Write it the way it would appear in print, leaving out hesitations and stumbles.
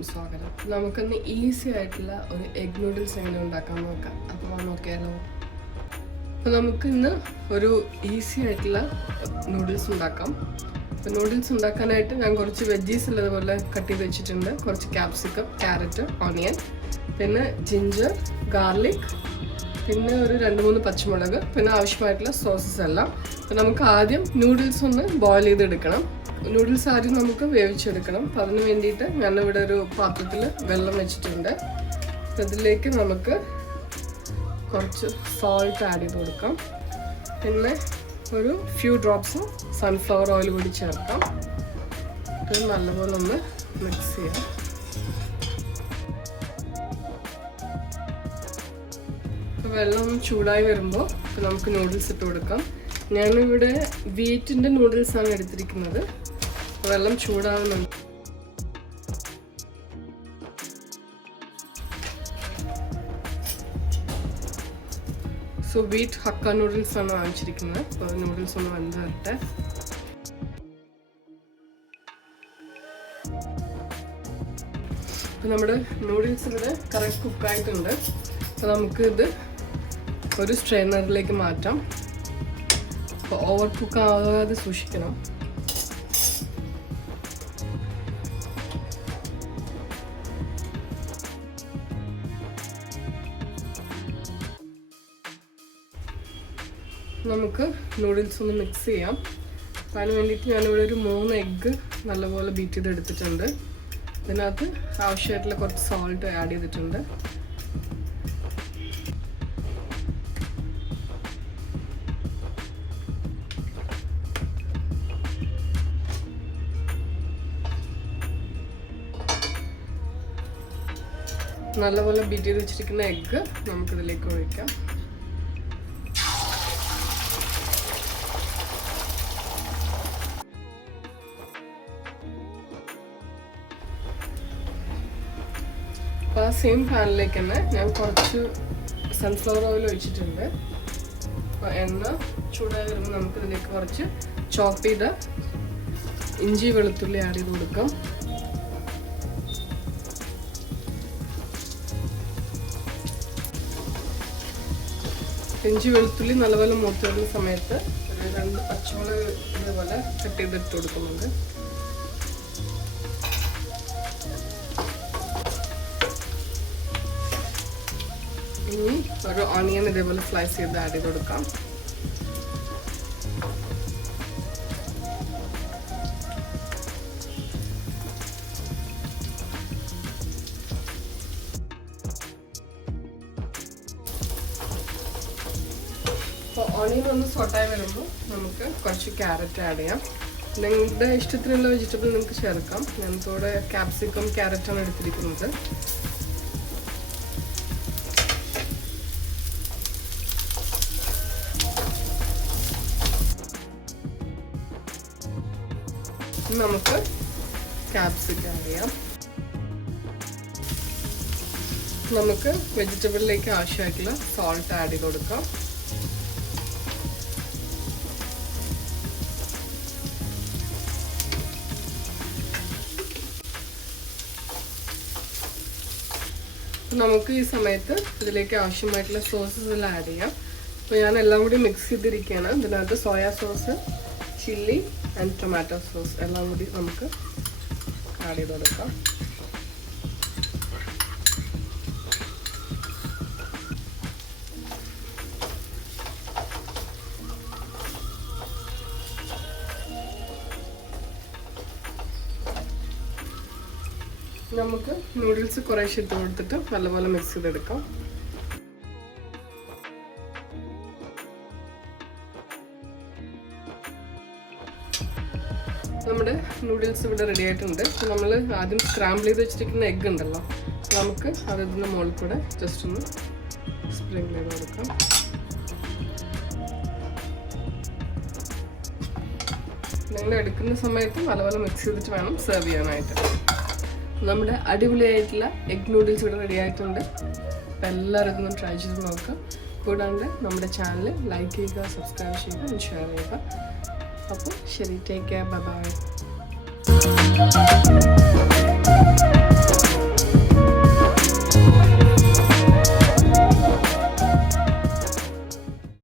എല്ലാവർക്കും സ്വാഗതം. നമുക്കൊന്ന് ഈസി ആയിട്ടുള്ള ഒരു എഗ് നൂഡിൽസ് എങ്ങനെ ഉണ്ടാക്കാൻ നോക്കാം. അപ്പോൾ നോക്കിയാലോ. അപ്പോൾ നമുക്കിന്ന് ഒരു ഈസി ആയിട്ടുള്ള നൂഡിൽസ് ഉണ്ടാക്കാം. അപ്പോൾ നൂഡിൽസ് ഉണ്ടാക്കാനായിട്ട് ഞാൻ കുറച്ച് വെജീസ് ഉള്ളതുപോലെ കട്ട് ചെയ്ത് വെച്ചിട്ടുണ്ട്. കുറച്ച് ക്യാപ്സിക്കം, ക്യാരറ്റ്, ഓണിയൻ, പിന്നെ ജിഞ്ചർ, ഗാർലിക്, പിന്നെ ഒരു 2-3 പച്ചമുളക്, പിന്നെ ആവശ്യമായിട്ടുള്ള സോസസ് എല്ലാം. അപ്പോൾ നമുക്ക് ആദ്യം നൂഡിൽസ് ഒന്ന് ബോയിൽ ചെയ്തെടുക്കണം. നൂഡിൽസ് ആദ്യം നമുക്ക് വേവിച്ചെടുക്കണം. അപ്പോൾ അതിന് വേണ്ടിയിട്ട് ഞാനിവിടെ ഒരു പാത്രത്തിൽ വെള്ളം വെച്ചിട്ടുണ്ട്. അതിലേക്ക് നമുക്ക് കുറച്ച് സോൾട്ട് ആഡ് ചെയ്ത് കൊടുക്കാം. പിന്നെ ഒരു ഫ്യൂ ഡ്രോപ്സ് സൺഫ്ലവർ ഓയിൽ കൂടി ചേർക്കാം. ഇത് നല്ലപോലെ ഒന്ന് മിക്സ് ചെയ്യാം. വെള്ളം ചൂടായി വരുമ്പോൾ നമുക്ക് നൂഡിൽസ് ഇട്ട് കൊടുക്കാം. ഞാനിവിടെ വീറ്റിൻ്റെ നൂഡിൽസാണ് എടുത്തിരിക്കുന്നത്. വെള്ളം ചൂടാവുന്നുണ്ട്. വീറ്റ് ഹക്ക നൂഡിൽസ് ആണ് വാങ്ങിച്ചിരിക്കുന്നത്. അപ്പോൾ നൂഡിൽസ് ഒന്ന് വെന്തിട്ട് അപ്പോൾ നമ്മുടെ നൂഡിൽസ് ഇവിടെ കറക്റ്റ് കുക്കായിട്ടുണ്ട്. അപ്പോൾ നമുക്കിത് ഒരു സ്ട്രെയിനറിലേക്ക് മാറ്റാം. അപ്പോൾ ഓവർ കുക്ക് ആകാതെ സൂക്ഷിക്കണം. നമുക്ക് നൂഡിൽസ് ഒന്ന് മിക്സ് ചെയ്യാം. അതിന് വേണ്ടിയിട്ട് ഞാനിവിടെ ഒരു 3 എഗ്ഗ് നല്ലപോലെ ബീറ്റ് ചെയ്തെടുത്തിട്ടുണ്ട്. ഇതിനകത്ത് ആവശ്യമായിട്ടുള്ള കുറച്ച് സോൾട്ട് ആഡ് ചെയ്തിട്ടുണ്ട്. നല്ലപോലെ ബീറ്റ് ചെയ്ത് വെച്ചിരിക്കുന്ന എഗ്ഗ് നമുക്കിതിലേക്ക് ഒഴിക്കാം. അപ്പോൾ ആ സെയിം പാനിലേക്ക് തന്നെ ഞാൻ കുറച്ച് സൺഫ്ലവർ ഓയിൽ ഒഴിച്ചിട്ടുണ്ട്. അപ്പോൾ എണ്ണ ചൂടായി വരുമ്പോൾ നമുക്കിതിലേക്ക് കുറച്ച് ചോപ്പ് ചെയ്ത ഇഞ്ചി വെളുത്തുള്ളി ആഡ് ചെയ്ത് കൊടുക്കാം. ഇഞ്ചി വെളുത്തുള്ളി നല്ലപോലെ മൂത്ത് വരുന്ന സമയത്ത് ഒരു 2 പച്ചമുളക് ഇതേപോലെ കട്ട് ചെയ്തിട്ട് കൊടുക്കുന്നുണ്ട്. ഇനി ഒരു ഓണിയൻ ഇതേപോലെ സ്ലൈസ് ചെയ്ത് ആഡ് ചെയ്ത് കൊടുക്കാം. അപ്പോൾ ഓണിയൻ ഒന്ന് സോട്ടായി വരുമ്പോൾ നമുക്ക് കുറച്ച് ക്യാരറ്റ് ആഡ് ചെയ്യാം. നിങ്ങളുടെ ഇഷ്ടത്തിനുള്ള വെജിറ്റബിൾ നിങ്ങൾക്ക് ചേർക്കാം. ഞാനിവിടെ ക്യാപ്സിക്കം, ക്യാരറ്റാണ് എടുത്തിരിക്കുന്നത്. നമുക്ക് ക്യാപ്സിക്കം ആഡ് ചെയ്യാം. നമുക്ക് വെജിറ്റബിളിലേക്ക് ആവശ്യമായിട്ടുള്ള സോൾട്ട് ആഡ് ചെയ്ത് കൊടുക്കാം. നമുക്ക് ഈ സമയത്ത് ഇതിലേക്ക് ആവശ്യമായിട്ടുള്ള സോസസ് എല്ലാം ആഡ് ചെയ്യാം. അപ്പോൾ ഞാൻ എല്ലാം കൂടി മിക്സ് ചെയ്തിരിക്കുകയാണ്. ഇതിനകത്ത് soya sauce, chilli and tomato sauce എല്ലാം കൂടി നമുക്ക് ആഡ് ചെയ്ത് കൊടുക്കാം. നമുക്ക് നൂഡിൽസ് കുറേശ്ശെ ഇട്ട് കൊടുത്തിട്ട് നല്ലപോലെ മിക്സ് ചെയ്തെടുക്കാം. നമ്മുടെ നൂഡിൽസ് ഇവിടെ റെഡി ആയിട്ടുണ്ട്. നമ്മൾ ആദ്യം സ്ക്രാമ്പിൾ ചെയ്ത് വെച്ചിരിക്കുന്ന എഗ്ഗ് ഉണ്ടല്ലോ, നമുക്ക് അതിൻ്റെ മുകളിൽ കൂടെ ജസ്റ്റ് ഒന്ന് സ്പ്രിംഗ് ചെയ്ത് കൊടുക്കാം. നിങ്ങൾ എടുക്കുന്ന സമയത്ത് നല്ലപോലെ മിക്സ് ചെയ്തിട്ട് വേണം സെർവ് ചെയ്യാനായിട്ട്. നമ്മുടെ അടിപൊളിയായിട്ടുള്ള എഗ് നൂഡിൽസ് ഇവിടെ റെഡി ആയിട്ടുണ്ട്. അപ്പോൾ എല്ലാവരും ഇതൊന്നും ട്രൈ ചെയ്ത് നോക്കുക. കൂടാണ്ട് നമ്മുടെ ചാനൽ ലൈക്ക് ചെയ്യുക, സബ്സ്ക്രൈബ് ചെയ്യുക, ഷെയർ ചെയ്യുക. അപ്പോൾ ശരി, ടേക്ക് കെയർ, ബൈ ബൈ.